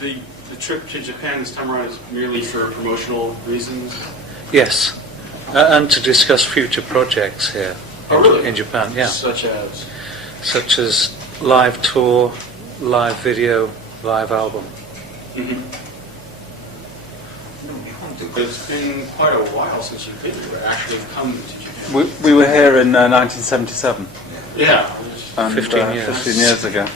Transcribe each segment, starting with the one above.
The trip to Japan this time around is merely for promotional reasons? Yes, and to discuss future projects here in Japan. Yeah, Such as live tour, live video, live album. Mm-hmm. It's been quite a while since you've been here, actually come to Japan. We were here in 1977. Yeah. And, 15 years. 15 years ago.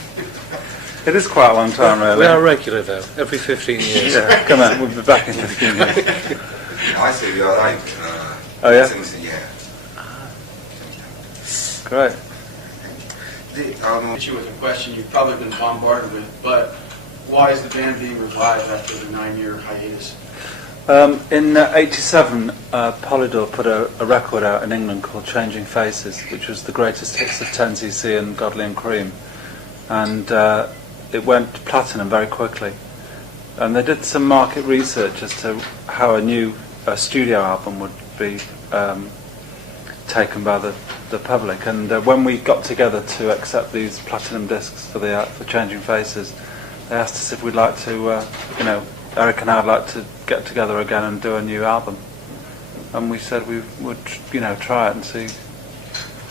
It is quite a long time, really. We are regular, though, every 15 years. Yeah, come on, we'll be back in 15 years. I say we are live. Oh, yeah? Yeah. Great. Hit you with a question you've probably been bombarded with, but why is the band being revived after the 9-year hiatus? In '87, Polydor put a record out in England called Changing Faces, which was the greatest hits of 10cc and Godley and Creme. And it went platinum very quickly. And they did some market research as to how a new studio album would be taken by the public. And when we got together to accept these platinum discs for Changing Faces, they asked us if we'd like to, Eric and I'd like to get together again and do a new album. And we said we would, try it and see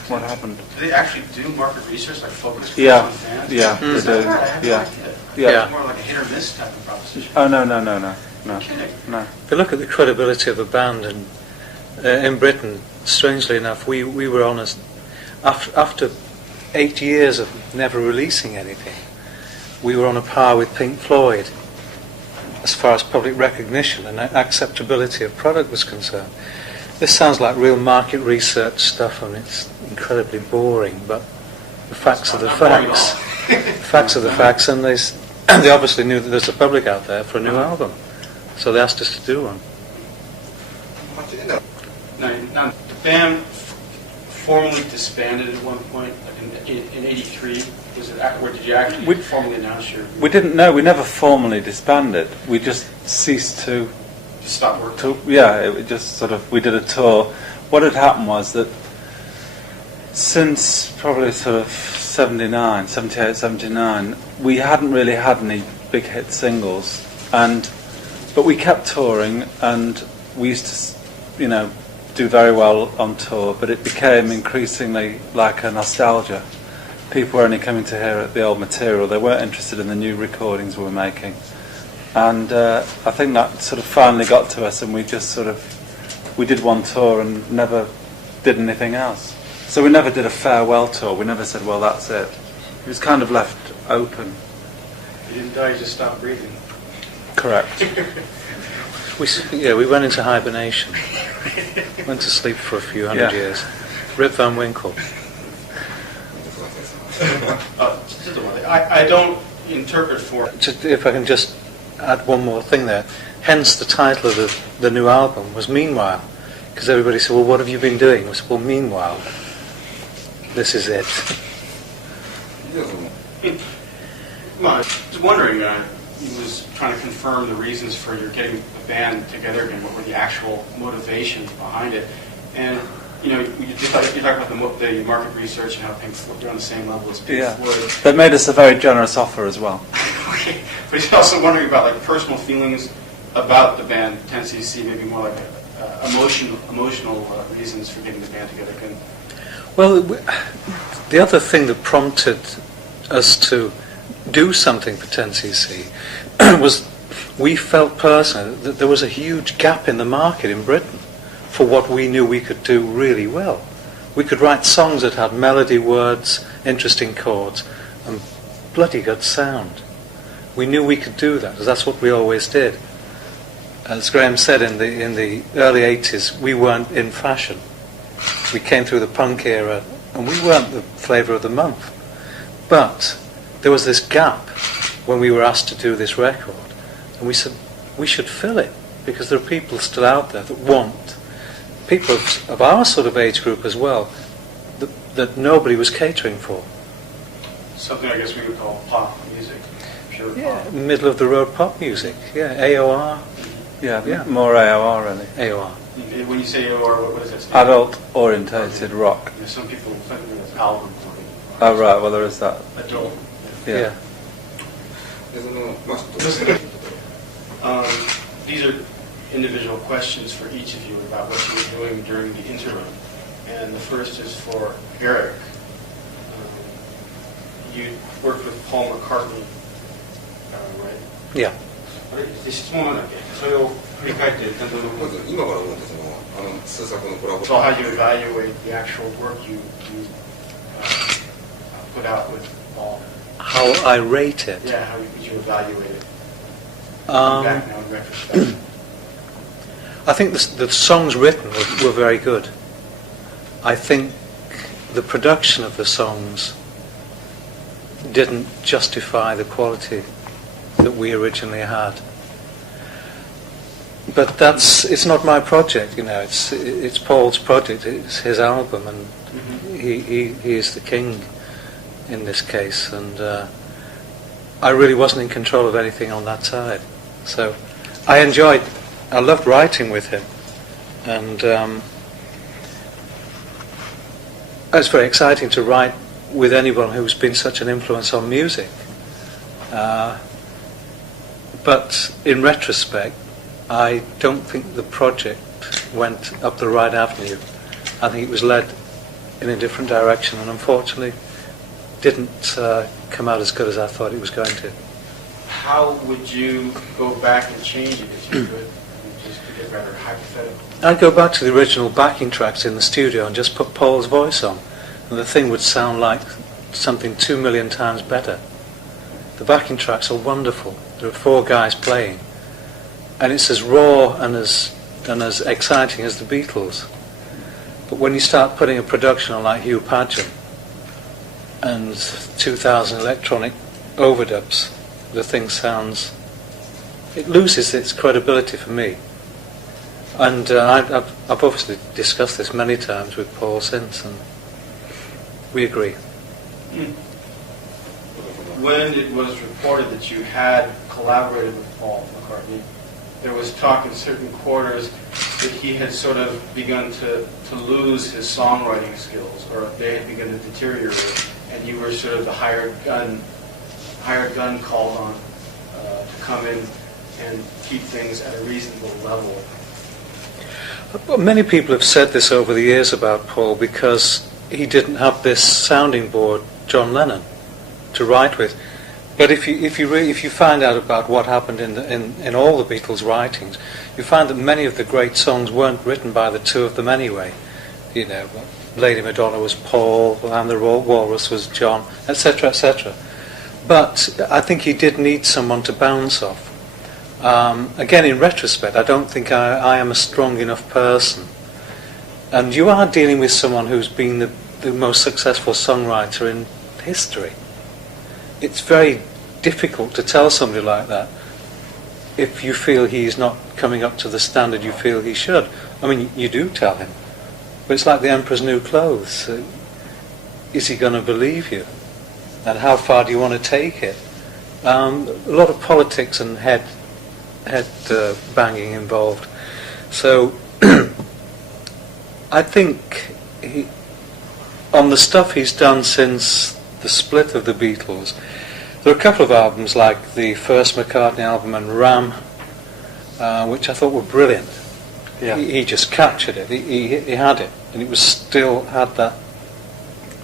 what happened. Do they actually do market research, like focus groups Yeah, on fans? yeah, they do. Yeah. It's more like a hit or miss type of proposition. Oh, no. Okay. No. If you look at the credibility of a band, and in Britain, strangely enough, we were honest. After 8 years of never releasing anything, we were on a par with Pink Floyd as far as public recognition and acceptability of product was concerned. This sounds like real market research stuff, and it's incredibly boring, but the facts are the facts. Facts are the facts, and they obviously knew that there's a public out there for a new album, so they asked us to do one. Now, the band formally disbanded at one point, like in '83. Was it, or did you actually formally announce your... We didn't know. We never formally disbanded. We just ceased to... Stop work? It just sort of... We did a tour. What had happened was that since probably sort of 78, 79, we hadn't really had any big hit singles. But we kept touring, and we used to, do very well on tour, but it became increasingly like a nostalgia. People were only coming to hear the old material. They weren't interested in the new recordings we were making. And I think that sort of finally got to us, and we just we did one tour and never did anything else. So we never did a farewell tour. We never said, well, that's it. It was kind of left open. You didn't die, you just stopped breathing. Correct. We went into hibernation. Went to sleep for a few hundred years. Rip Van Winkle. I don't interpret for... If I can just add one more thing there. Hence the title of the new album was Meanwhile. Because everybody said, well, what have you been doing? I said, well, meanwhile, this is it. I was wondering, he was trying to confirm the reasons for your getting the band together again. What were the actual motivations behind it? And you talk about the market research and how Pink Floyd, you're on the same level as Pink Floyd. They made us a very generous offer as well. Okay. But he's also wondering about personal feelings about the band 10cc, maybe more like emotional reasons for getting the band together again. Well, the other thing that prompted us to do something for 10cc was we felt personally that there was a huge gap in the market in Britain for what we knew we could do really well. We could write songs that had melody, words, interesting chords, and bloody good sound. We knew we could do that, because that's what we always did. As Graham said, in the early 80s, we weren't in fashion. We came through the punk era, and we weren't the flavour of the month. But there was this gap when we were asked to do this record, and we said, we should fill it, because there are people still out there that want, people of our sort of age group as well, that nobody was catering for. Something I guess we would call pop music, pure pop. Middle of the road pop music, AOR. Yeah, more AOR really. AOR. When you say AOR, what does that stand for? Adult orientated rock. Some people think of it as albums. Oh right, well there is that. Adult. Yeah. でまあちょっと These are individual questions for each of you about what you were doing during the interim. And the first is for Eric. You worked with Paul McCartney, right? Yeah. あれ質問なんだっけそれを振り返ってちゃんとまず今から思って数作のコラボ So how do you evaluate the actual work you put out with Paul? How I rate it. Yeah, how would you evaluate it? Back now in retrospect. I think the songs written were very good. I think the production of the songs didn't justify the quality that we originally had. But it's not my project, you know. It's Paul's project. It's his album, and he is the king in this case. And I really wasn't in control of anything on that side. So I loved writing with him, and it's very exciting to write with anyone who's been such an influence on music. But in retrospect, I don't think the project went up the right avenue. I think it was led in a different direction, and unfortunately didn't come out as good as I thought it was going to. How would you go back and change it if you could, just to get rather hypothetical? I'd go back to the original backing tracks in the studio and just put Paul's voice on, and the thing would sound like something 2 million times better. The backing tracks are wonderful. There are 4 guys playing, and it's as raw and as exciting as the Beatles. But when you start putting a production on like Hugh Padgham and 2,000 electronic overdubs, the thing it loses its credibility for me. And I've obviously discussed this many times with Paul since, and we agree. When it was reported that you had collaborated with Paul McCartney, there was talk in certain quarters that he had sort of begun to lose his songwriting skills, or they had begun to deteriorate, and you were sort of the hired gun called on to come in and keep things at a reasonable level. Well, many people have said this over the years about Paul because he didn't have this sounding board, John Lennon, to write with. But if you find out about what happened in all the Beatles' writings, you find that many of the great songs weren't written by the two of them anyway. You know, Lady Madonna was Paul, and the Walrus was John, etc., etc. But I think he did need someone to bounce off. Again, in retrospect, I don't think I am a strong enough person. And you are dealing with someone who's been the most successful songwriter in history. It's very difficult to tell somebody like that if you feel he's not coming up to the standard you feel he should. I mean, you do tell him, but it's like the emperor's new clothes. Is he going to believe you? And how far do you want to take it? A lot of politics and head banging involved. So I think on the stuff he's done since the split of the Beatles, there are a couple of albums like the first McCartney album and Ram, which I thought were brilliant. Yeah. He just captured it. He had it, and it was still had that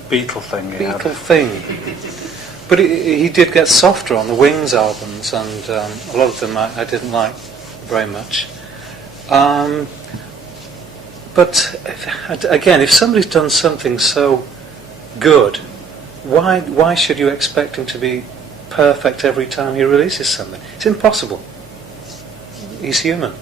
Beatle thing. But he did get softer on the Wings albums, and a lot of them I didn't like very much. But again, if somebody's done something so good, why should you expect him to be perfect every time he releases something? It's impossible. He's human.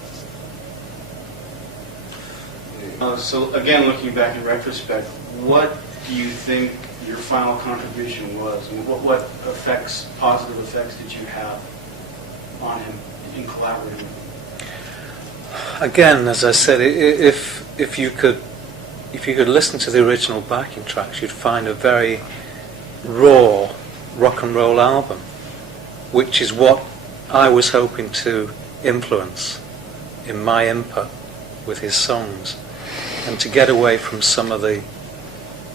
So again, looking back in retrospect, what do you think your final contribution was? I mean, what effects, positive effects, did you have on him in collaborating with him? Again, as I said, if you could listen to the original backing tracks, you'd find a very raw rock and roll album, which is what I was hoping to influence in my input with his songs, and to get away from some of the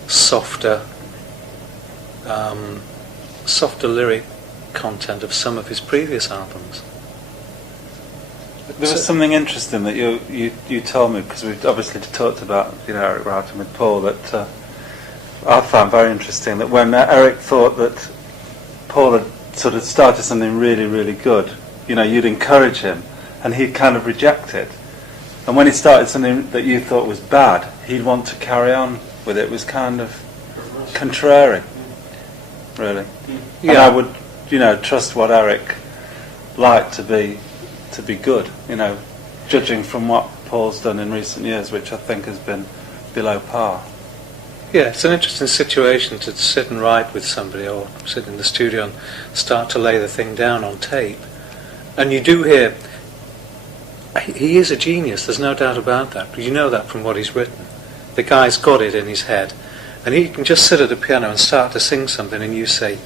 softer lyric content of some of his previous albums. There was something interesting that you told me, because we've obviously talked about Eric writing with Paul, that I found very interesting, that when Eric thought that Paul had sort of started something really, really good, you'd encourage him, and he'd kind of reject it. And when he started something that you thought was bad, he'd want to carry on with it. It was kind of contrary, really. Yeah. And I would, trust what Eric liked to be good, judging from what Paul's done in recent years, which I think has been below par. Yeah, it's an interesting situation to sit and write with somebody, or sit in the studio and start to lay the thing down on tape. And you do hear, he is a genius, there's no doubt about that, but you know that from what he's written. The guy's got it in his head, and he can just sit at a piano and start to sing something, and you say,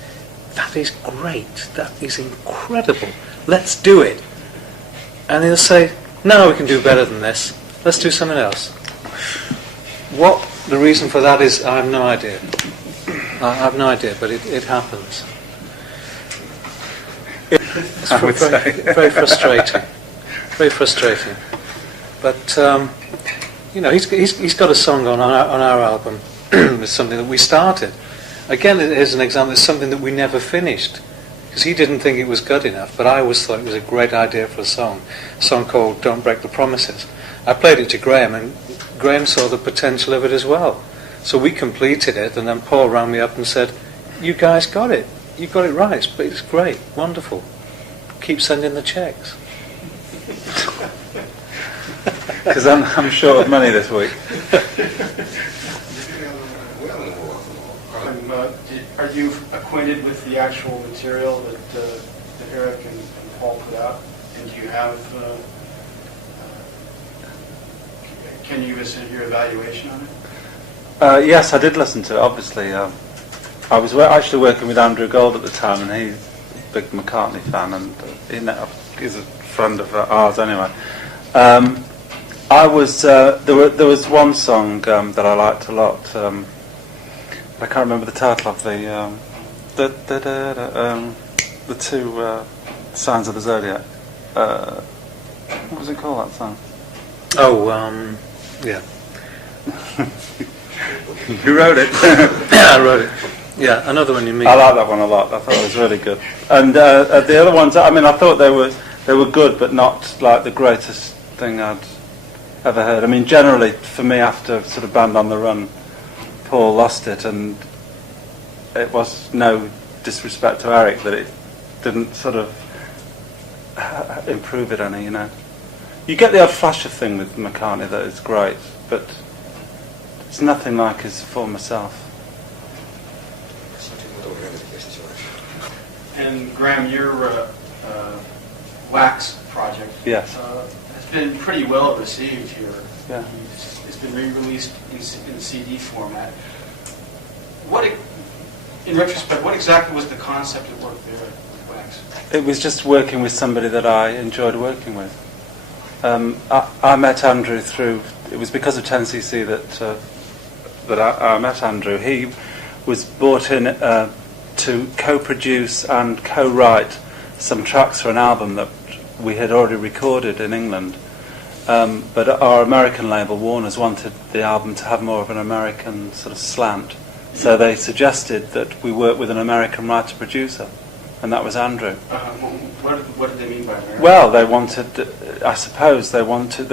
that is great, that is incredible, let's do it. And he'll say, no, we can do better than this, let's do something else. What the reason for that is, I have no idea. I have no idea, but it happens. It's very frustrating. Very frustrating. But he's got a song on our album. It's something that we started. Again, here's an example. It's something that we never finished because he didn't think it was good enough. But I always thought it was a great idea for a song called "Don't Break the Promises." I played it to Graham, and Graham saw the potential of it as well. So we completed it, and then Paul rang me up and said, "You guys got it. You got it right. It's great, wonderful. Keep sending the checks." Because I'm short of money this week. Are you acquainted with the actual material that Eric and Paul put out? And do you have? Can you give us your evaluation on it? Yes, I did listen to it. Obviously, I was actually working with Andrew Gold at the time, and he's a big McCartney fan, and he's a friend of ours anyway. I was there was one song that I liked a lot. I can't remember the title of the two Signs of the Zodiac. What was it called, that song? Oh, yeah. You wrote it? Yeah, I wrote it. Yeah, another one you mean. I like that one a lot. I thought it was really good. And the other ones, I mean, I thought they were good, but not like the greatest thing I'd ever heard. I mean, generally, for me, after sort of Band on the Run, Paul lost it, and it was no disrespect to Eric that it didn't sort of improve it any, You get the odd flash of thing with McCartney that is great, but it's nothing like his former self. And Graham, your Wax project Yes. has been pretty well received here. Yeah. It's been re-released in CD format. In retrospect, what exactly was the concept at work there at Wax? It was just working with somebody that I enjoyed working with. I met Andrew through. It was because of 10cc that I met Andrew. He was brought in to co-produce and co-write some tracks for an album that we had already recorded in England. But our American label, Warner's, wanted the album to have more of an American sort of slant. So they suggested that we work with an American writer-producer, and that was Andrew. What did they mean by American? Well, they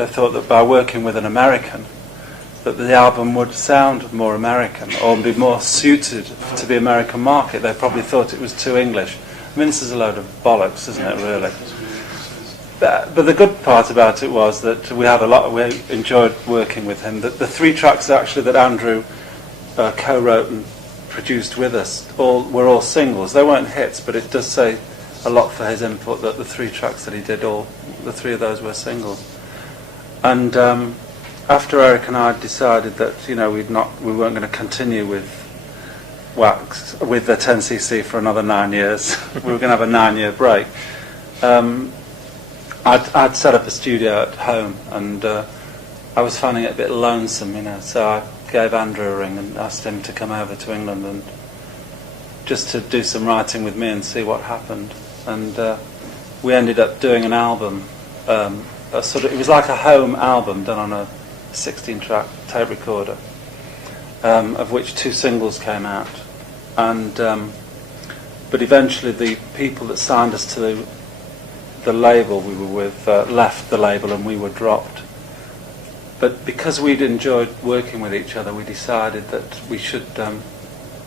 thought that by working with an American, that the album would sound more American, or be more suited to the American market. They probably thought it was too English. I mean, this is a load of bollocks, isn't it, really? But the good part about it was that we enjoyed working with him. The three tracks actually that Andrew co-wrote and produced with us were all singles. They weren't hits, but it does say a lot for his input that the three tracks that he did, the three of those were singles. And after Eric and I decided that we weren't going to continue with Wax with the 10cc for another 9 years. We were going to have a 9-year break. I'd set up a studio at home, and I was finding it a bit lonesome, so I gave Andrew a ring and asked him to come over to England and just to do some writing with me and see what happened. And we ended up doing an album. It was like a home album done on a 16-track tape recorder, of which 2 singles came out. And but eventually the people that signed us to the label we were with left the label and we were dropped. But because we'd enjoyed working with each other, we decided that we should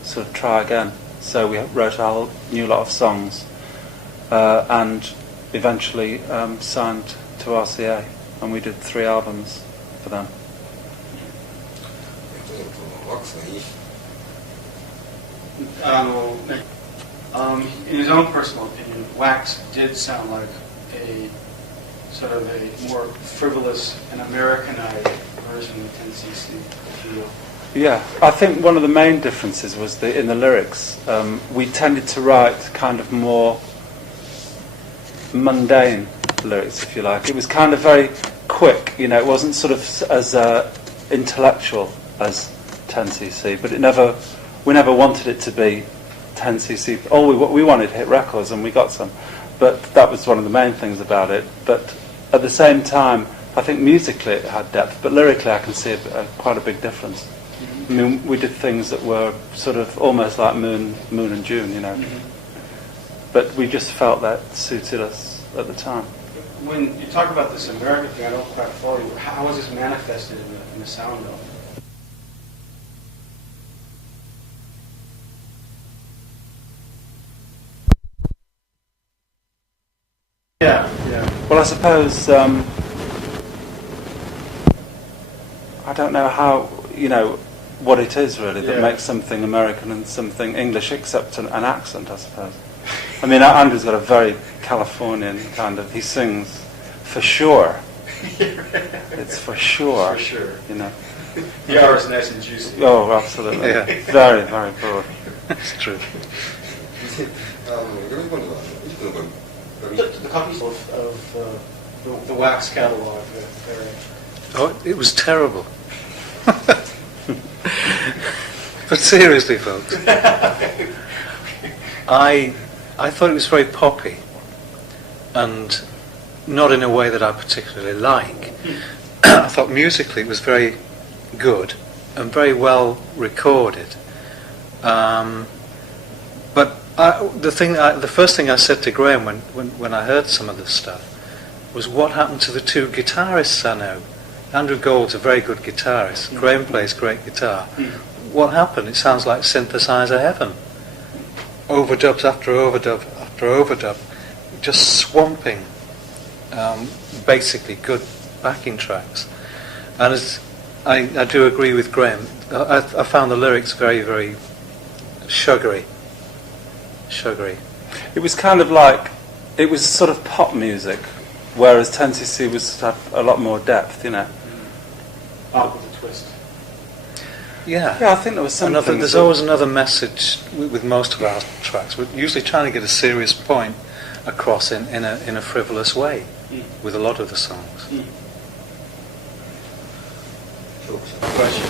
sort of try again. So we wrote a whole new lot of songs and eventually signed to RCA, and we did 3 albums for them. ワックスがいい。 in his own personal opinion, Wax did sound like a sort of a more frivolous and Americanized version of 10cc, if you will. Yeah, I think one of the main differences was in the lyrics. We tended to write kind of more mundane lyrics, if you like. It was kind of very quick, you know. It wasn't sort of as intellectual as 10cc, but we never wanted it to be 10cc. We wanted hit records, and we got some. But that was one of the main things about it. But at the same time, I think musically it had depth, but lyrically I can see quite a big difference. I mean, we did things that were sort of almost like Moon and June, you know. But we just felt that suited us at the time. When you talk about this American thing, I don't quite follow you. How was this manifested in the sound, though? Yeah. Well, I suppose I don't know how, you know, what it is really that makes something American and something English, except an accent, I suppose. I mean, Andrew's got a very Californian kind of. He sings for sure. It's for sure. For sure. You know. The R is nice and juicy. Oh, absolutely. Yeah. Very, very broad. It's true. よろしくお願いします。いつのか The copies of the Wax catalog. Oh, it was terrible. But seriously, folks, I thought it was very poppy, and not in a way that I particularly like. I thought musically it was very good and very well recorded. But the first thing I said to Graham when I heard some of this stuff was, what happened to the 2 guitarists I know? Andrew Gould's a very good guitarist. Graham plays great guitar. What happened? It sounds like synthesizer heaven. Overdubs after overdub after overdub, just swamping basically good backing tracks. And I do agree with Graham. I found the lyrics very, very sugary. It was kind of like, it was sort of pop music, whereas 10cc was had a lot more depth, you know. With a twist. Yeah, I think there was something. There's always another message with most of our tracks. We're usually trying to get a serious point across in a frivolous way with a lot of the songs. Question.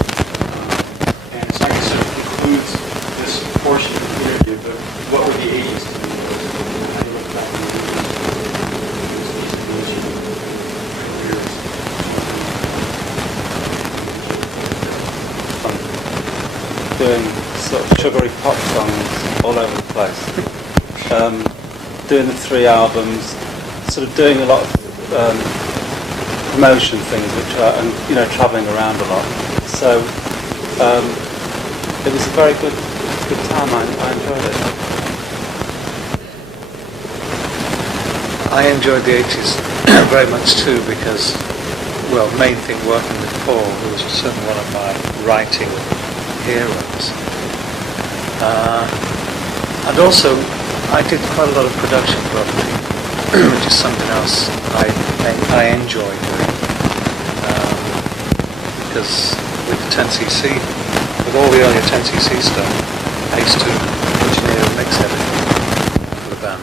And so I guess it concludes this portion of the interview, but what were the 80s to you? How do you look back on Doing sort of sugary pop songs all over the place. Doing the 3 albums, sort of doing a lot of promotion things, which are, and you know, travelling around a lot. So it was a very good time. I enjoyed it. I enjoyed the 80s very much too, because, well, main thing working with Paul, who was certainly one of my writing heroes. And also, I did quite a lot of production for other people, which is something else I enjoy doing. Because with the 10cc, with all the earlier 10cc stuff, I used to engineer and mix everything for the band.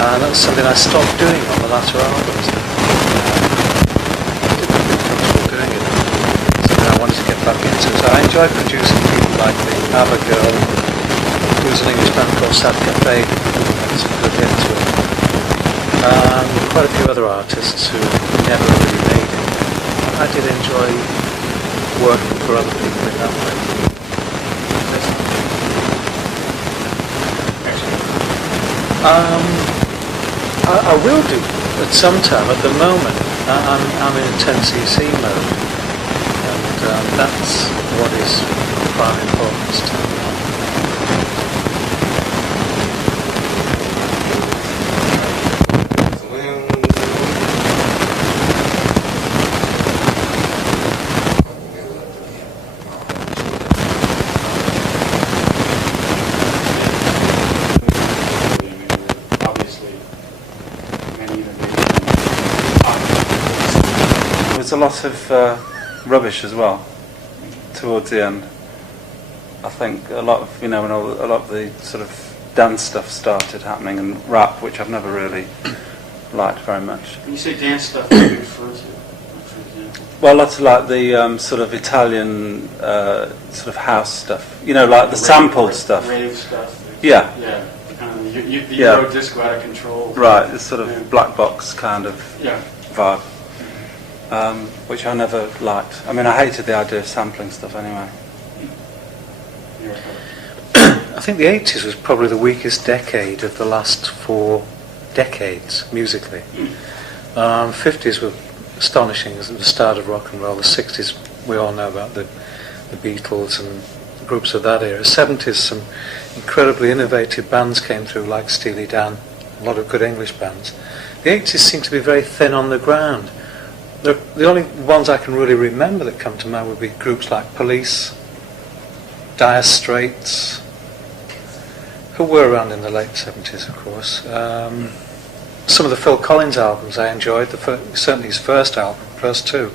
And that's something I stopped doing on the latter albums. I didn't feel comfortable doing it. Something I wanted to get back into. So I enjoy producing people like the ABBA girl, There was an English band called Sad Cafe who had some good hits with it. Quite a few other artists who never really made it. I did enjoy working for other people in that way. I will do at some time. At the moment, I'm in 10cc mode, and that's what is of prime importance to me. There's a lot of rubbish as well towards the end. I think a lot of when a lot of the sort of dance stuff started happening, and rap, which I've never really liked very much. When you say dance stuff, what do you refer to? For example? Well, lots of like the sort of Italian sort of house stuff. Like the sampled stuff. Rave stuff. Yeah. Yeah. Kind of the Euro disco out of control. Right. This sort of black box kind of vibe. Which I never liked. I mean, I hated the idea of sampling stuff anyway. I think the 80s was probably the weakest decade of the last 4 decades, musically. 50s were astonishing as the start of rock and roll. The 60s, we all know about the Beatles and groups of that era. 70s, some incredibly innovative bands came through, like Steely Dan, a lot of good English bands. The 80s seem to be very thin on the ground. The only ones I can really remember that come to mind would be groups like Police, Dire Straits, who were around in the late 70s, of course. Some of the Phil Collins albums I enjoyed, certainly his first album, first 2, I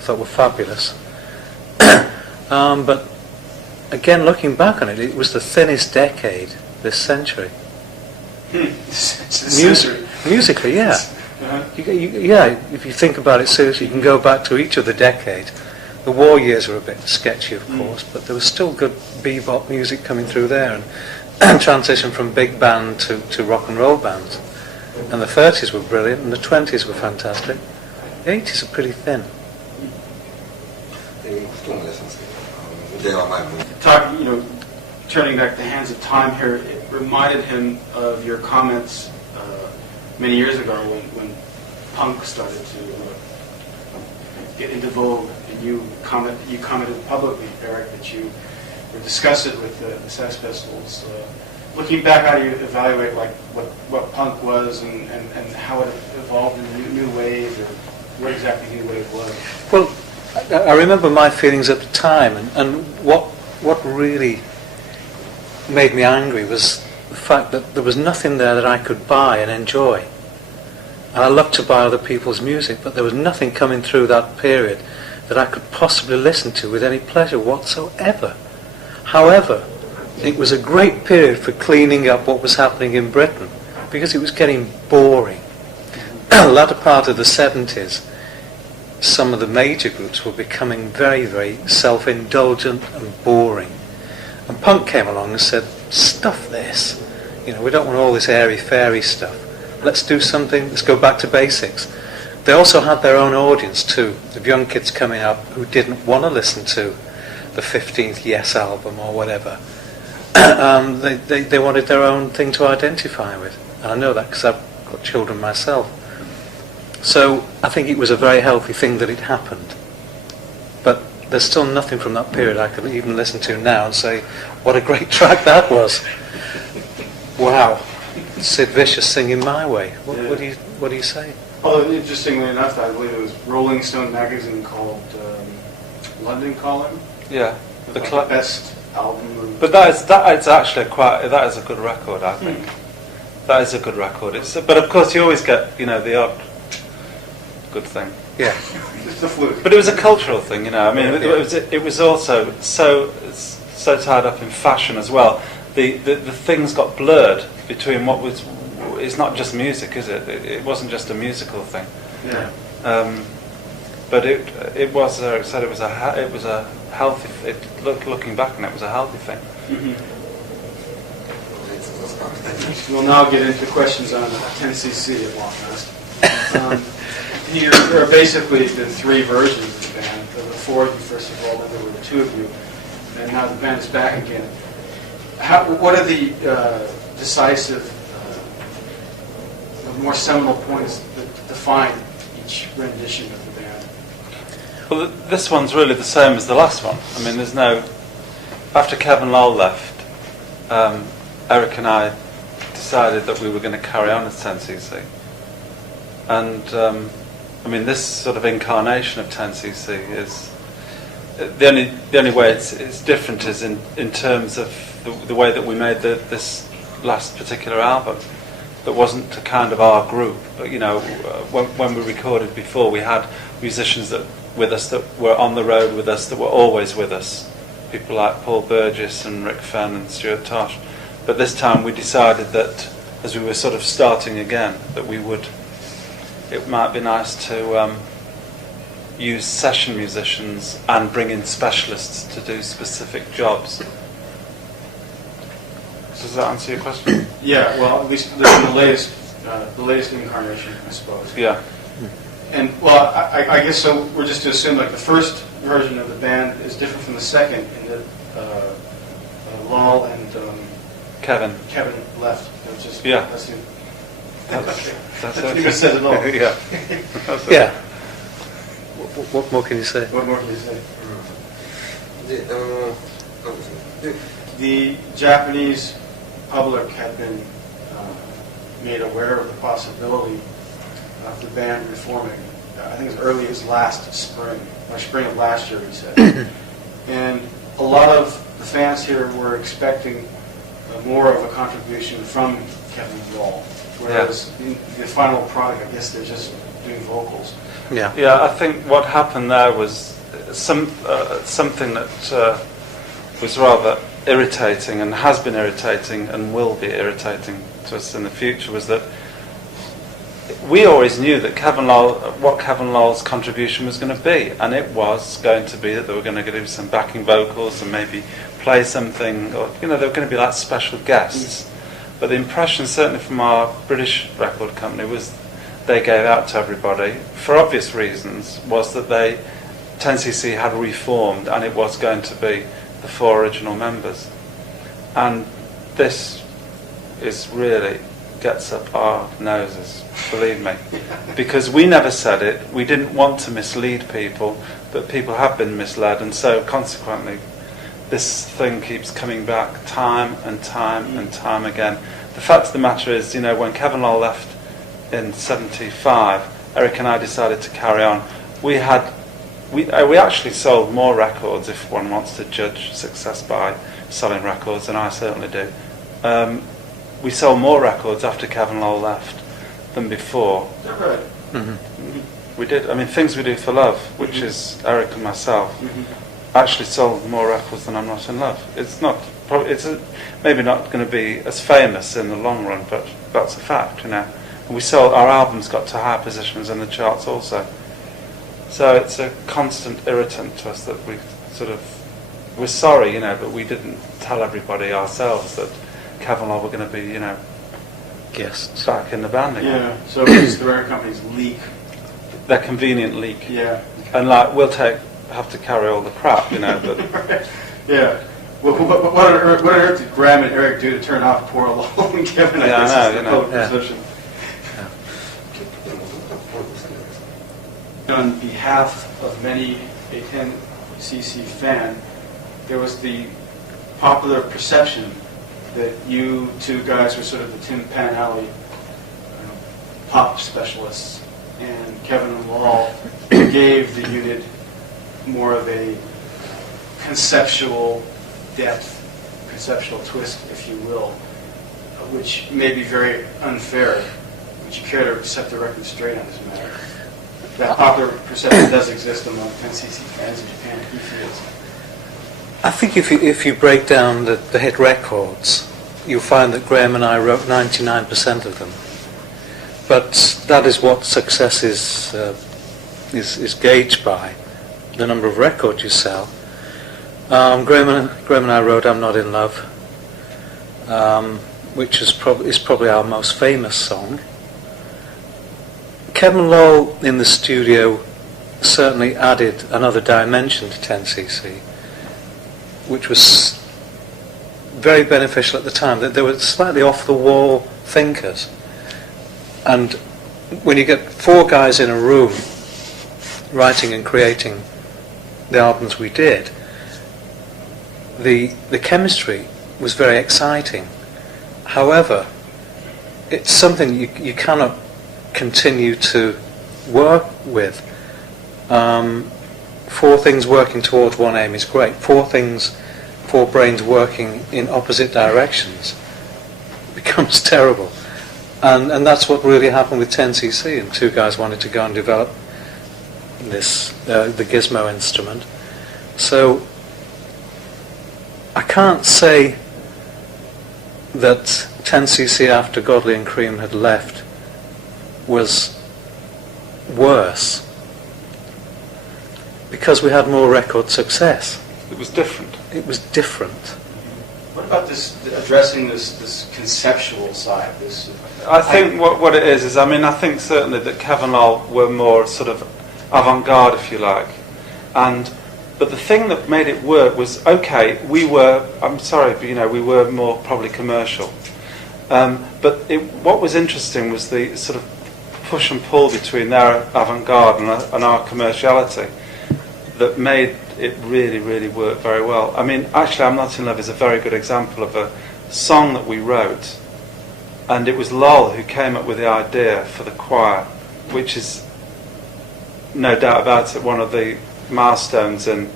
thought were fabulous. But again, looking back on it, it was the thinnest decade this century. Musically, yeah. If you think about it seriously, you can go back to each of the decades. The war years were a bit sketchy, of course, but there was still good bebop music coming through there, and transition from big band to rock and roll bands. And the 30s were brilliant, and the 20s were fantastic. The 80s are pretty thin. Turning back the hands of time here, it reminded him of your comments many years ago when punk started to get into vogue, and you commented publicly, Eric, that you were disgusted with the Sex Pistols. Looking back, how do you evaluate what punk was and how it evolved in the new wave, or what exactly new wave was? Well, I remember my feelings at the time, and what really made me angry was the fact that there was nothing there that I could buy and enjoy. And I loved to buy other people's music, but there was nothing coming through that period that I could possibly listen to with any pleasure whatsoever. However, it was a great period for cleaning up what was happening in Britain, because it was getting boring. The latter part of the 70s, some of the major groups were becoming very, very self-indulgent and boring. And punk came along and said, stuff this. We don't want all this airy-fairy stuff. Let's do something, let's go back to basics. They also had their own audience too, the young kids coming up who didn't want to listen to the 15th Yes album or whatever. They wanted their own thing to identify with. And I know that because I've got children myself. So I think it was a very healthy thing that it happened. But there's still nothing from that period I could even listen to now and say, what a great track that was. Wow. Sid Vicious singing My Way. What do you say? Although, interestingly enough, I believe it was Rolling Stone magazine called London Calling. Yeah. The best album. But that is actually that is a good record, I think. That is a good record. But of course you always get the odd good thing. Yeah. It's the fluke. But it was a cultural thing, I mean, it was also so tied up in fashion as well. The things got blurred between what was. It's not just music, is it? It wasn't just a musical thing. Yeah. But it was. Eric said it was a healthy. Looking back on it, was a healthy thing. Mm-hmm. We'll now get into questions on 10cc at long last. There are basically been three versions of the band. There were four of you, first of all, then there were two of you, and now the band is back again. What are the decisive, more seminal points that define each rendition of the band? Well, this one's really the same as the last one. I mean, there's no... After Kevin Lowell left, Eric and I decided that we were going to carry on as 10cc. And, I mean, this sort of incarnation of 10cc is... The only way it's different is in terms of the way that we made this last particular album. That wasn't kind of our group, but when we recorded before, we had musicians with us that were on the road with us, that were always with us. People like Paul Burgess and Rick Fenn and Stuart Tosh. But this time we decided that, as we were sort of starting again, that it might be nice to use session musicians and bring in specialists to do specific jobs. Does that answer your question? Yeah, well, at least the latest incarnation, I suppose. Yeah. And, well, I guess so we're just to assume, like, the first version of the band is different from the second in that Lowell and Kevin left. It was just, Yeah. That's it. That's I think I said it all. Yeah. Yeah. What more can you say? What more can you say? で、なんですね。で、 The Japanese public had been made aware of the possibility of the band reforming. I think as early as last spring, or spring of last year, he said. And a lot of the fans here were expecting more of a contribution from Kevin Lowell, whereas in the final product, I guess they're just doing vocals. Yeah. Yeah, I think what happened there was something that was rather irritating and has been irritating and will be irritating to us in the future, was that we always knew that what Kevin Lowell's contribution was going to be, and it was going to be that they were going to do some backing vocals and maybe play something, or they were going to be like special guests. But the impression, certainly from our British record company, was they gave out to everybody, for obvious reasons, was that 10cc had reformed and it was going to be the four original members. And this is really gets up our noses, believe me, because we never said it. We didn't want to mislead people, but people have been misled, and so consequently this thing keeps coming back time and time and time again. The fact of the matter is, when Kevin Lowell left in 75, Eric and I decided to carry on. We actually sold more records, if one wants to judge success by selling records, and I certainly do. We sold more records after Kevin Lowell left than before. Is that right? Mm-hmm. We did. I mean, Things We Do for Love, which is Eric and myself, actually sold more records than I'm Not in Love. It's maybe not going to be as famous in the long run, but that's a fact, And our albums got to higher positions in the charts also. So it's a constant irritant to us that we're sorry, but we didn't tell everybody ourselves that Kevin Lowell were going to be, Yes. back in the band again. Yeah, so it's the record company's leak. Their convenient leak. Yeah. And we'll have to carry all the crap, but Yeah. Well, what on earth did Graham and Eric do to turn off poor Lowell and Kevin? Yeah, I guess know, is the public position. On behalf of many a 10cc fan, there was the popular perception that you two guys were sort of the Tin Pan Alley pop specialists, and Kevin and Lowell gave the unit more of a conceptual depth, conceptual twist, if you will, which may be very unfair. Would you care to set the record straight on this matter? That popular perception does exist among 10cc fans in Japan. He feels. I think if you break down the hit records, you'll find that Graham and I wrote 99% of them. But that is what success is gauged by, the number of records you sell. Graham and I wrote I'm Not in Love. which is probably our most famous song. Kevin Lowell in the studio certainly added another dimension to 10cc, which was very beneficial at the time. That they were slightly off-the-wall thinkers, and when you get four guys in a room writing and creating the albums we did, the chemistry was very exciting. However, it's something you cannot continue to work with. Four things working towards one aim is great. Four brains working in opposite directions becomes terrible. And that's what really happened with 10cc, and two guys wanted to go and develop this, the gizmo instrument. So I can't say that 10cc after Godley and Creme had left was worse, because we had more record success. It was different. It was different. What about addressing this conceptual side? I think what it is I mean, I think certainly that Kevin Lowell were more sort of avant-garde, if you like, but the thing that made it work was, okay, I'm sorry, but we were more probably commercial, but what was interesting was the sort of push and pull between their avant-garde and our commerciality that made it really, really work very well. I mean, actually, I'm Not in Love is a very good example of a song that we wrote, and it was Lowell who came up with the idea for the choir, which is, no doubt about it, one of the milestones in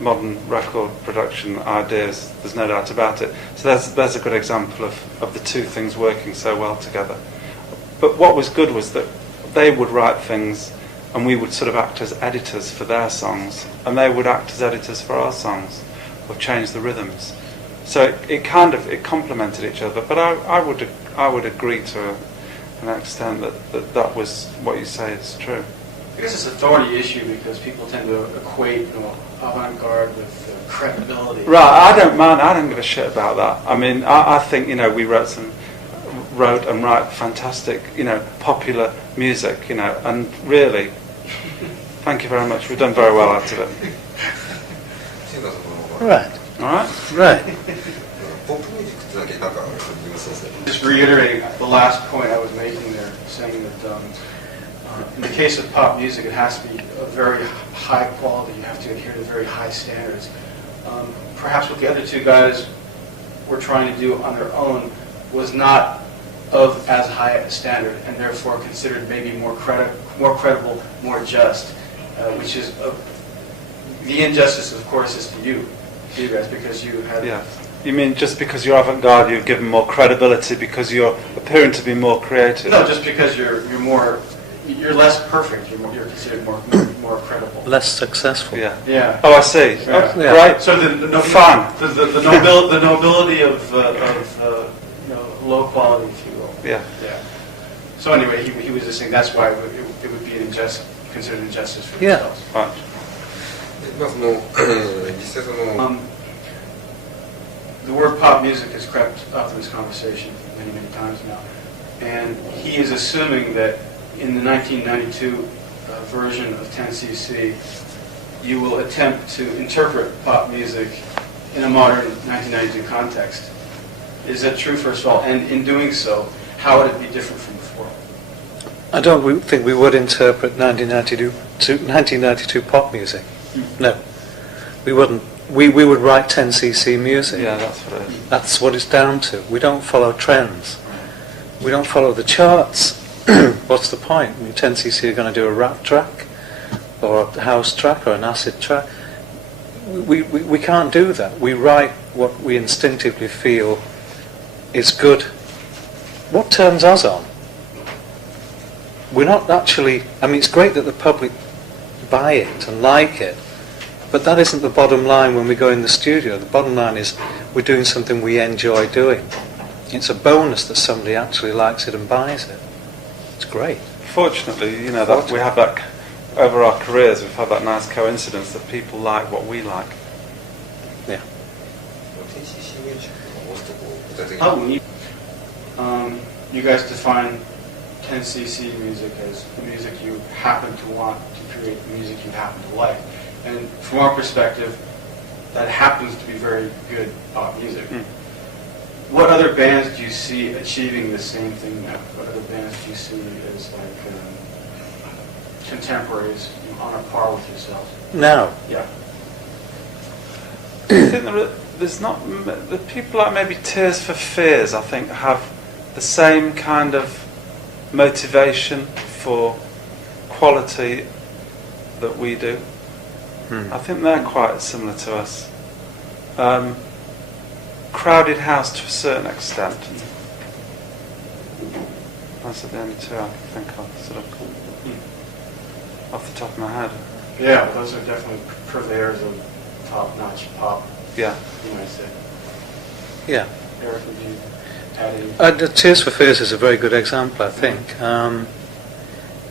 modern record production ideas. There's no doubt about it. So there's a good example of the two things working so well together. But what was good was that they would write things, and we would sort of act as editors for their songs, and they would act as editors for our songs, or change the rhythms. So it complemented each other. But I would agree to an extent that was what you say is true. I guess it's an authority issue, because people tend to equate avant-garde with credibility. Right, I don't mind. I don't give a shit about that. I mean, I think we wrote and write fantastic, popular music, and really, thank you very much. We've done very well out of it. Right. All right. Right. Just reiterating the last point I was making there, saying that in the case of pop music, it has to be a very high quality. You have to adhere to very high standards. Perhaps what the other two guys were trying to do on their own was not of as high a standard, and therefore considered maybe more credible, more just, which is the injustice, of course, is to you guys, because you had. Yeah. You mean just because you're avant-garde, you're given more credibility because you're appearing to be more creative? No, just because you're less perfect. You're considered more credible. Less successful. Yeah. Yeah. Oh, I see. Yeah. Oh, yeah. Right. So the nobility of low quality, if you will. Yeah. Yeah. So anyway, he was just saying that's why it would be considered injustice for Yeah. themselves. Right. 実際その The word pop music has crept up in this conversation many, many times now. And he is assuming that in the 1992 version of 10cc, you will attempt to interpret pop music in a modern 1992 context. Is that true, first of all? And in doing so, how would it be different from before? I don't think we would interpret 1992 pop music. No, we wouldn't. We would write 10cc music. Yeah, that's what it is. That's what it's down to. We don't follow trends. We don't follow the charts. What's the point? I mean, 10cc are going to do a rap track, or a house track, or an acid track. We can't do that. We write what we instinctively feel is good. What turns us on? We're not actually. I mean, it's great that the public buy it and like it, but that isn't the bottom line when we go in the studio. The bottom line is we're doing something we enjoy doing. It's a bonus that somebody actually likes it and buys it. It's great. Fortunately, that we have that over our careers. We've had that nice coincidence that people like what we like. Yeah. You guys define 10cc music as the music you happen to want to create, the music you happen to like. And from our perspective, that happens to be very good pop music. What other bands do you see achieving the same thing now? What other bands do you see as like contemporaries, on a par with yourselves? Now, Yeah. I think there's not the people like maybe Tears for Fears. I think have the same kind of motivation for quality that we do. I think they're quite similar to us. Crowded House to a certain extent. Those are the only two I can think of, sort of off the top of my head. Yeah, those are definitely purveyors of top-notch pop. Yeah. You might say. yeah. Eric, would you add any? Tears for Fears is a very good example, I think.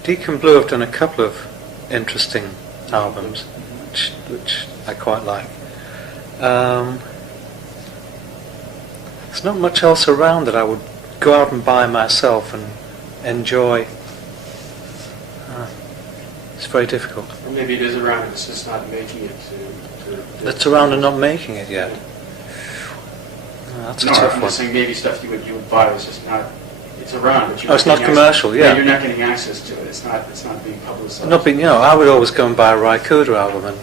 Deacon Blue have done a couple of interesting albums, which I quite like. There's not much else around that I would go out and buy myself and enjoy. It's very difficult. Or maybe it is around, it's just not making it to That's around and not making it yet. That's a no, tough I'm one. just saying maybe stuff you would buy is just not. It's around, but you're Oh, it's not getting commercial, access, yeah. You're not getting access to it. It's not being publicized. Not being, I would always go and buy a Raikuda album and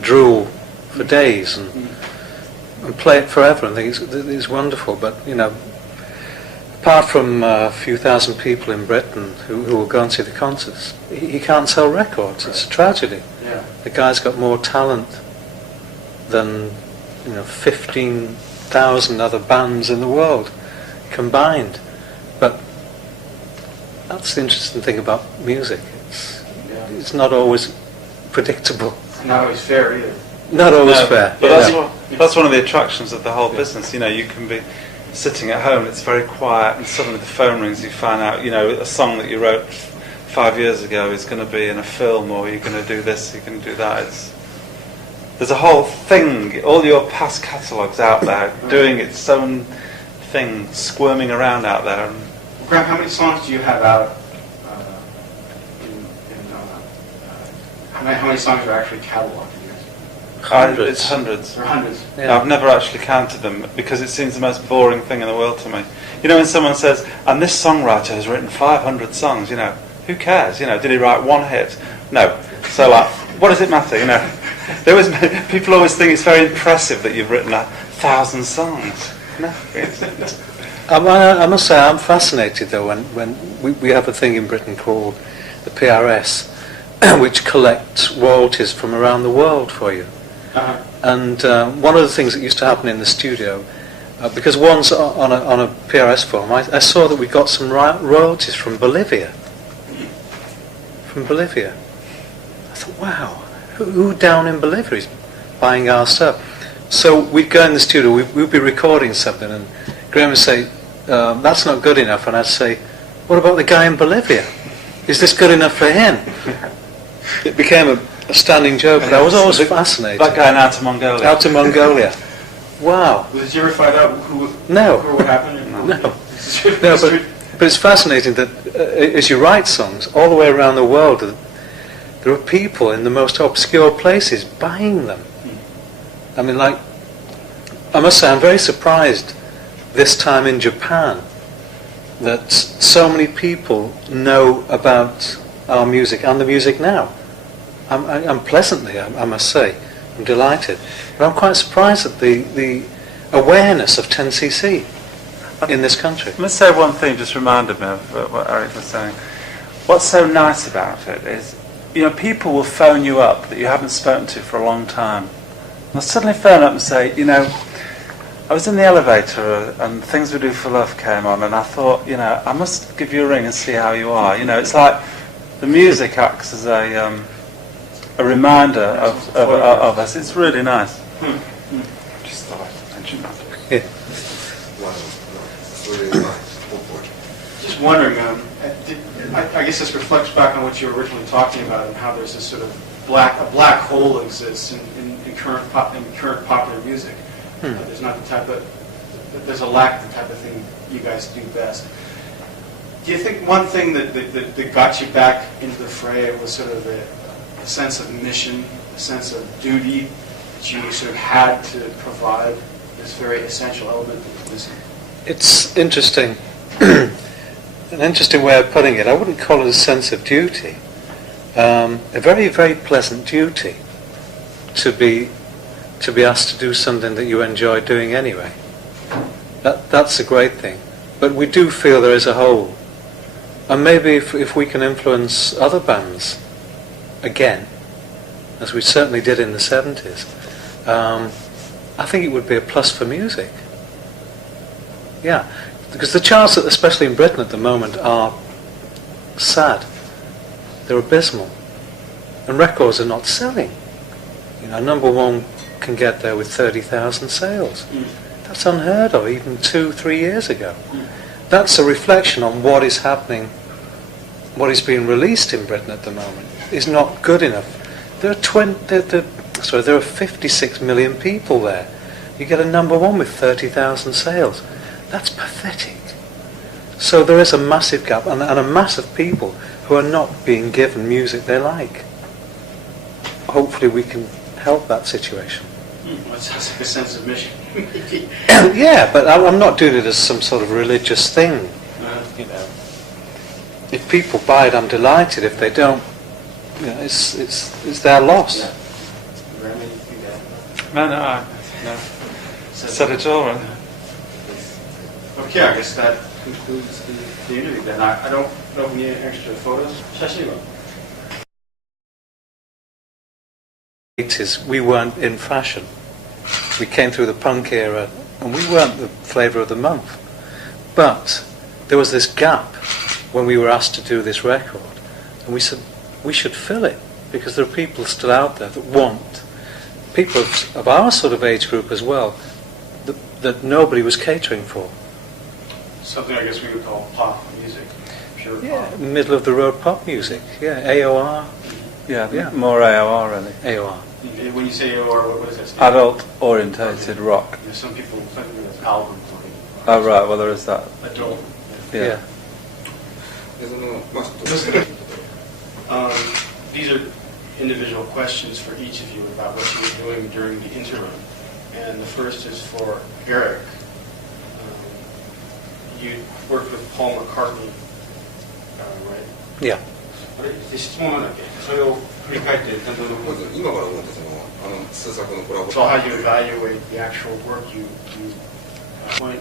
drool for days and play it forever and think it's wonderful. But apart from a few thousand people in Britain who will go and see the concerts, he can't sell records. It's a tragedy. Yeah. The guy's got more talent than 15,000 other bands in the world combined. But that's the interesting thing about music. It's not always predictable. Not always fair either. Not always fair. But yeah. that's one of the attractions of the whole business. You can be sitting at home, it's very quiet, and suddenly the phone rings. You find out, a song that you wrote 5 years ago is going to be in a film, or you're going to do this, you're going to do that. There's a whole thing. All your past catalogues out there, doing its own thing, squirming around out there. Graham, how many songs do you have out? How many songs are actually cataloged? Hundreds. It's hundreds. There are hundreds. Yeah. I've never actually counted them because it seems the most boring thing in the world to me. When someone says, and this songwriter has written 500 songs, who cares? Did he write one hit? No. So, what does it matter? People always think it's very impressive that you've written 1,000 songs. No. I must say I'm fascinated though when we have a thing in Britain called the PRS, which collects royalties from around the world for you. Uh-huh. And one of the things that used to happen in the studio, because once on a PRS form, I saw that we got some royalties from Bolivia. From Bolivia. I thought, wow, who down in Bolivia is buying our stuff? So we'd go in the studio, we'd be recording something, and Graham would say, that's not good enough. And I'd say, what about the guy in Bolivia? Is this good enough for him? It became a standing joke, but I was always fascinated. That guy in Outer Mongolia. Outer Mongolia. Wow. Did you ever find out who No. or what happened? No. No, but it's fascinating that as you write songs all the way around the world, there are people in the most obscure places buying them. I mean, I must say, I'm very surprised this time in Japan that so many people know about our music and the music now. I'm pleasantly, I must say, I'm delighted. But I'm quite surprised at the awareness of 10cc in this country. I must say one thing, just reminded me of what Eric was saying. What's so nice about it is, people will phone you up that you haven't spoken to for a long time. They'll suddenly phone up and say, I was in the elevator and Things We Do for Love came on, and I thought, I must give you a ring and see how you are. It's like the music acts as a reminder of us. It's really nice. Just thought I'd mention that. Yeah. Wow, really nice. Just wondering, I guess this reflects back on what you were originally talking about and how there's this sort of black hole exists in current popular music. There's not the type of there's a lack of the type of thing you guys do best. Do you think one thing that got you back into the fray was sort of a sense of mission, a sense of duty that you sort of had to provide this very essential element that was missing? It's interesting. An interesting way of putting it. I wouldn't call it a sense of duty. A very, very pleasant duty to be asked to do something that you enjoy doing anyway. That's a great thing. But we do feel there is a hole. And maybe if we can influence other bands again, as we certainly did in the 70s, I think it would be a plus for music. Yeah, because the charts, especially in Britain at the moment, are sad. They're abysmal. And records are not selling. You know, number one can get there with 30,000 sales. That's unheard of even 2-3 years ago. That's a reflection on what is happening, what is being released in Britain at the moment is not good enough. There are 56 million people there. You get a number one with 30,000 sales. That's pathetic. So there is a massive gap and a mass of people who are not being given music they like. Hopefully we can help that situation. That sounds like a sense of mission. Yeah, but I'm not doing it as some sort of religious thing. You know, if people buy it, I'm delighted. If they don't, you know, it's their loss. Yeah. Graham, anything to add? No. Said it all, right? Okay, I guess that concludes the interview then. I don't know if we need any extra photos. 写真は 80s, we weren't in fashion. We came through the punk era, and we weren't the flavour of the month. But there was this gap when we were asked to do this record, and we said we should fill it because there are people still out there that want, people of our sort of age group as well, that nobody was catering for. Something I guess we would call pop music, pure pop. Middle of the road pop music. Yeah, AOR. Yeah, more AOR really. AOR. When you say AOR, what does that stand for? Adult orientated rock. There's some people think of it as albums. Oh right, well there is that. Adult. Yeah. These are individual questions for each of you about what you were doing during the interim. And the first is for Eric. You worked with Paul McCartney, right? Yeah. あれ、質問なんだっけ？それを振り返って、まず今から思うと数作のコラボ So how do you evaluate the actual work you went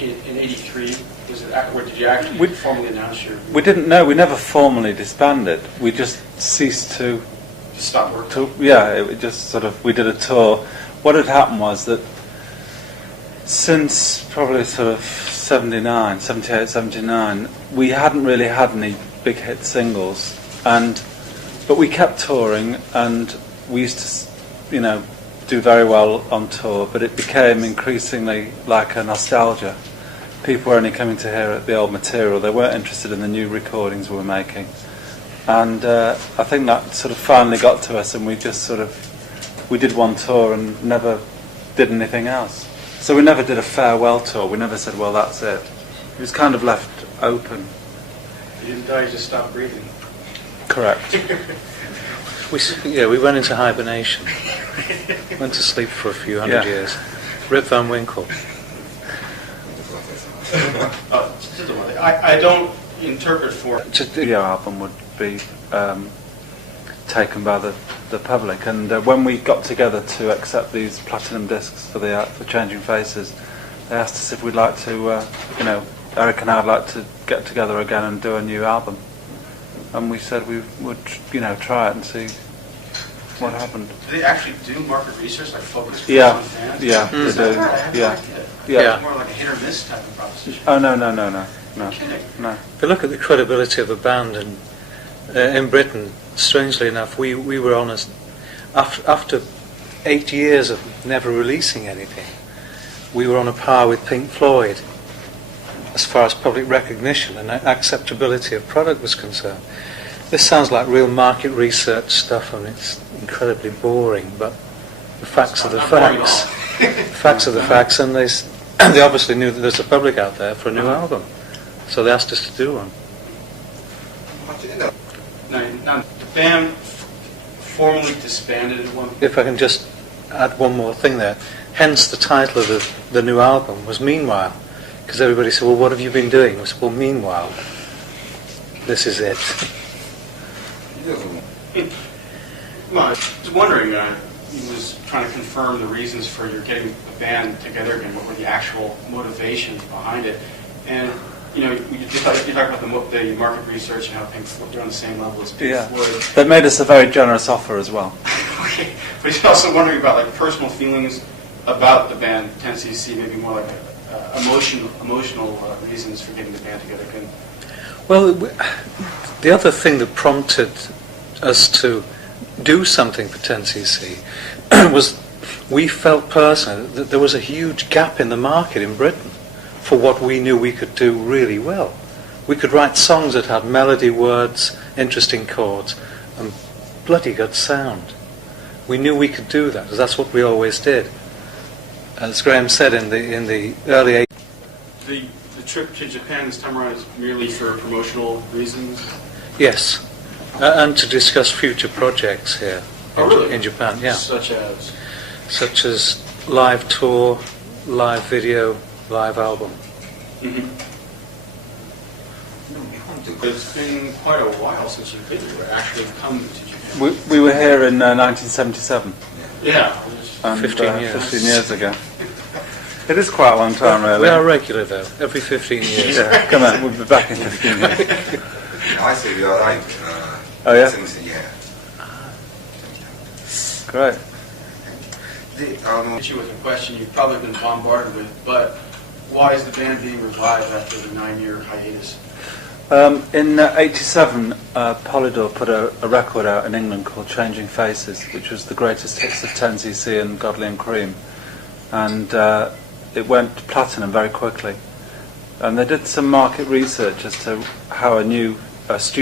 in '83? Was it where did you actually formally announce your? We didn't know. We never formally disbanded. We just ceased to Stop working. It just sort of, we did a tour. What had happened was that since probably sort of 78, 79, we hadn't really had any big hit singles, but we kept touring, and we used to, do very well on tour, but it became increasingly like a nostalgia. People were only coming to hear the old material. They weren't interested in the new recordings we were making. And I think that sort of finally got to us, and we just we did one tour and never did anything else. So we never did a farewell tour. We never said, well, that's it. It was kind of left open. You didn't die, you just stopped breathing. Correct. We went into hibernation. Went to sleep for a few hundred years. Rip Van Winkle. I don't interpret for... The video album would be taken by the public, and when we got together to accept these platinum discs for Changing Faces, they asked us if we'd like to, Eric and I'd like to get together again and do a new album, and we said we would, try it and see what happened. Do they actually do market research, like focus groups Yeah, on fans? yeah, they do. Yeah. It's more like a hit or miss type of proposition. Oh no. If you look at the credibility of the band, and in Britain, strangely enough, we were honest. After 8 years of never releasing anything, we were on a par with Pink Floyd as far as public recognition and acceptability of product was concerned. This sounds like real market research stuff, and it's incredibly boring, but the facts are the facts. The facts are the facts, and they obviously knew that there's a public out there for a new album, so they asked us to do one. Now, the band formally disbanded at one point. If I can just add one more thing there, hence the title of the new album was Meanwhile, because everybody said, well, what have you been doing? I said, well, meanwhile, this is it. Well, I was wondering, he was trying to confirm the reasons for your getting the band together again. What were the actual motivations behind it? And you know, you talk about the market research and how things they're on the same level as Pink Floyd. They made us a very generous offer as well. Okay, but he's also wondering about like personal feelings about the band 10cc, maybe more like emotional reasons for getting the band together again. Well, the other thing that prompted us to do something for 10cc was we felt personally that there was a huge gap in the market in Britain for what we knew we could do really well. We could write songs that had melody, words, interesting chords, and bloody good sound. We knew we could do that, because that's what we always did. As Graham said in the early 80s. The trip to Japan this time around is merely for promotional reasons? Yes, and to discuss future projects here really? in Japan, yeah. Such as live tour, live video, live album. Mm-hmm. It's been quite a while since you've been here, actually come to Japan. We were here in 1977. Yeah. And, 15 years. 15 years ago. It is quite a long time, really. We are regular, though, every 15 years. Yeah, come on, we'll be back in 15 years. I say we are like. Oh, yeah? Yeah. Great. Hit you with a question you've probably been bombarded with, but why is the band being revived after the 9-year hiatus? In 87, Polydor put a record out in England called Changing Faces, which was the greatest hits of 10cc and Godley and Creme. And it went platinum very quickly. And they did some market research as to how a new studio